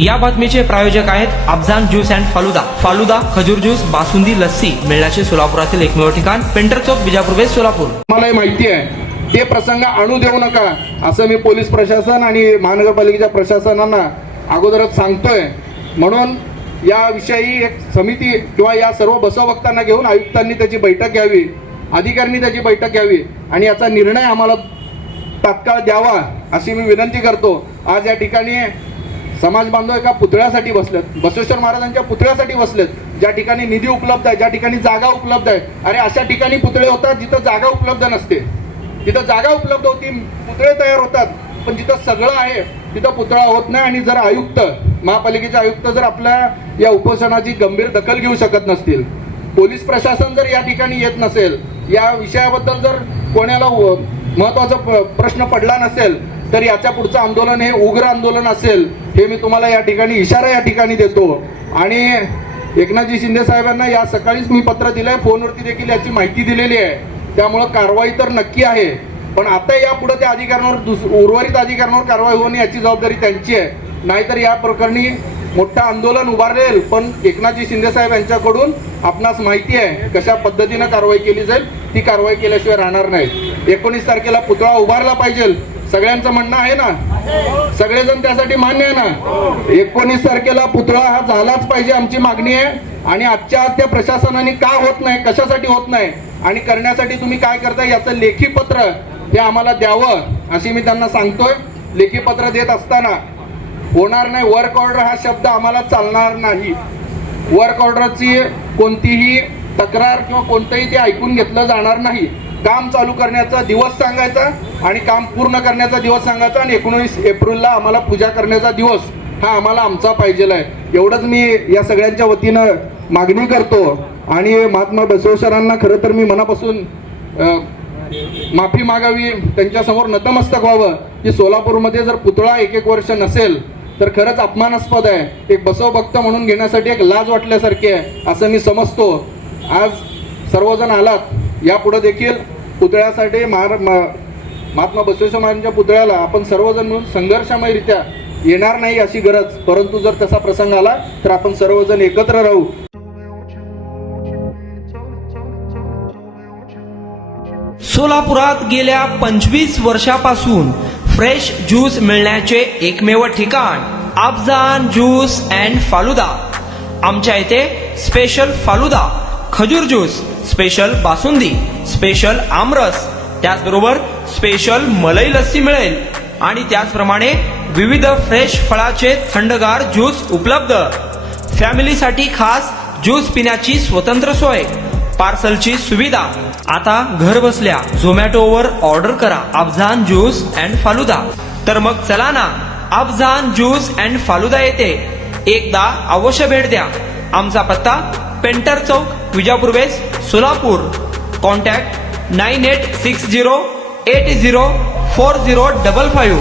या बातमीचे प्रायोजक आहेत अफजान ज्यूस अँड फालुदा। फालुदा, खजूर ज्यूस, बासुंदी, लस्सी मिळण्याचे सोलापुरातील एकमेव ठिकाण पेंटर चौक, बिजापूर वेस्ट, सोलापूर। मला माहिती आहे ते प्रसंग आणू देऊ नका असं मी पोलीस प्रशासन आणि महानगरपालिकेच्या प्रशासनांना अगोदरच सांगतोय। म्हणून याविषयी एक समिती किंवा या सर्व बसवक्तांना घेऊन आयुक्तांनी त्याची बैठक घ्यावी, अधिकाऱ्यांनी त्याची बैठक घ्यावी आणि याचा निर्णय आम्हाला तात्काळ द्यावा अशी मी विनंती करतो। आज या ठिकाणी समाज बांधव एका पुतळ्यासाठी बसलेत, बसवेश्वर महाराजांच्या पुतळ्यासाठी बसलेत, ज्या ठिकाणी निधी उपलब्ध आहे, ज्या ठिकाणी जागा उपलब्ध आहे। अरे अशा ठिकाणी पुतळे होतात जिथं जागा उपलब्ध नसते, जिथं जागा उपलब्ध होती पुतळे तयार होतात, पण जिथं सगळं आहे तिथं पुतळा होत नाही। आणि जर आयुक्त, महापालिकेचे आयुक्त जर आपल्या या उपोषणाची गंभीर दखल घेऊ शकत नसतील, पोलीस प्रशासन जर या ठिकाणी येत नसेल, या विषयाबद्दल जर कोणाला महत्त्वाचा प्रश्न पडला नसेल, तर याच्या पुढचं आंदोलन हे उग्र आंदोलन असेल, हे मी तुम्हाला या ठिकाणी इशारा या ठिकाणी देतो। आणि एकनाथजी शिंदे साहेबांना या सकाळीच मी पत्र दिलंय, फोनवरती देखील याची माहिती दिलेली आहे। त्यामुळं कारवाई तर नक्की आहे, पण आता यापुढे त्या अधिकाऱ्यांवर, उर्वरित अधिकाऱ्यांवर कारवाई होणे याची जबाबदारी त्यांची आहे। नाहीतर या प्रकरणी मोठं आंदोलन उभारेल, पण एकनाथजी शिंदे साहेब यांच्याकडून आपणास माहिती आहे कशा पद्धतीनं कारवाई केली जाईल, ती कारवाई केल्याशिवाय राहणार नाही। 19 तारखेला पुतळा उभारला पाहिजे, सगळ्यांचं म्हणणं आहे ना, सगळेजण त्यासाठी मान्य आहे ना। 19 तारखेला पुतळा हा झालाच पाहिजे, आमची मागणी आहे। आणि आजच्या आज त्या प्रशासनाने का होत नाही, कशासाठी होत नाही आणि करण्यासाठी तुम्ही काय करताय याचं लेखी पत्र हे आम्हाला द्यावं अशी मी त्यांना सांगतोय। लेखी पत्र देत असताना होणार नाही, वर्क ऑर्डर हा शब्द आम्हाला चालणार नाही। वर्क ऑर्डरची कोणतीही तक्रार किंवा कोणतंही ते ऐकून घेतलं जाणार नाही। काम चालू करण्याचा दिवस सांगायचा आणि काम पूर्ण करण्याचा दिवस सांगायचा आणि 19 एप्रिलला आम्हाला पूजा करण्याचा दिवस हा आम्हाला आमचा पाहिजेला आहे। एवढंच मी या सगळ्यांच्या वतीनं मागणी करतो। आणि महात्मा बसवेश्वरांना खरं तर मी मनापासून माफी मागावी, त्यांच्यासमोर नतमस्तक व्हावं की सोलापूरमध्ये जर पुतळा एक वर्ष नसेल तर खरंच अपमानास्पद आहे। एक बसवभक्त म्हणून घेण्यासाठी एक लाज वाटल्यासारखी आहे असं मी समजतो। आज सर्वजण आलात, यापुढे देखील पुतळ्यासाठी महात्मा बसवेश्वर महाराजांच्या पुतळ्याला आपण सर्वजण मिळून संघर्षमयरित्या येणार नाही अशी गरज, परंतु जर तसा प्रसंग आला तर आपण सर्वजण एकत्र राहू। सोलापुरात गेल्या 25 वर्षापासून फ्रेश ज्यूस मिळण्याचे एकमेव ठिकाण अफजान ज्यूस अँड फालुदा। आमच्या इथे स्पेशल फालुदा, खजूर ज्यूस, स्पेशल बासुंदी, स्पेशल आमरस, त्याचबरोबर स्पेशल मलाई लस्सी मिळेल आणि त्याचप्रमाणे विविध फ्रेश फळाचे थंडगार ज्यूस उपलब्ध। फॅमिलीसाठी खास ज्यूस पिण्याची स्वतंत्र सोय, पार्सलची सुविधा। आता घर बसल्या झोमॅटोवर ऑर्डर करा अफजान ज्यूस अँड फालुदा। तर मग चला ना, अफजान ज्यूस अँड फालुदा येथे एकदा अवश्य भेट द्या। आमचा पत्ता पेंटर चौक, बिजापूर वेस्ट, सोलापूर। कॉन्टॅक्ट 9860804055।